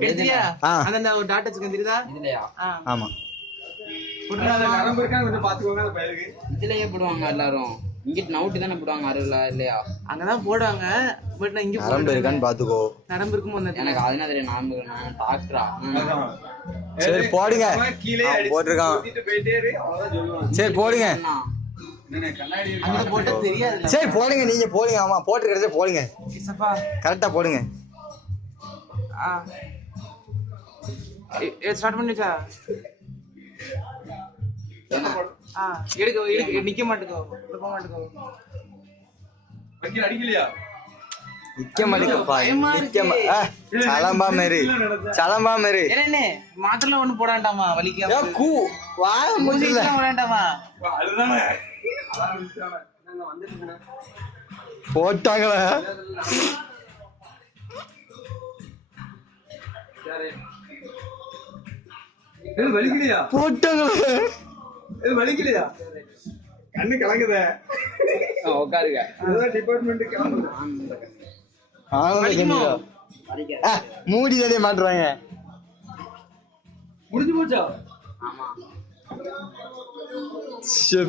எடுத்தியா அந்த ஒரு டாட் வச்சுக்க தெரியுதா இதுலயா ஆமா நரம்பு இருக்கான்னு கொஞ்சம் பாத்துக்கோங்க அந்த பையலுக்கு இதுலயே போடுவாங்க எல்லாரும் இங்க நவுட்டி தானே போடுவாங்க அருளா இல்லையா அங்கதான் போடுவாங்க பட் நான் இங்க நரம்பு இருக்கான்னு பாத்துக்கோ நரம்பு இருக்குமோ எனக்கு அதனால தெரியும் நரம்பு நான் டாக்டரா சரி போடுங்க கீழே போட்டுருக்கான் சரி போடுங்க அங்க போட்டு தெரியாது சரி போடுங்க நீங்க போடுங்க ஆமா போட்டுக்கிறதே போடுங்க கரெக்டா போடுங்க ஸ்டார்ட் பண்ணிச்சா எடுக்க நிக்க மாட்டேங்கோ போக மாட்டேங்கோ அடிக்கலையா நிக்க மாட்டேங்கப்பா சலம்பா மாரி சலம்பா மாரி என்ன மாத்திரல ஒண்ணு போடாண்டாமா வலிக்காம கூ வாய மூஞ்சில போடாண்டாமா அதுதானே போட்டாங்களா வலிக்கலையா போட்டாங்களா வலிக்கலையா கண்ணு கலங்குத உட்காருங்க டிபார்ட்மெண்ட் கிளம்புது மூடி தானே மாட்டுறாங்க முடிஞ்சு போச்சா ஆமா சரி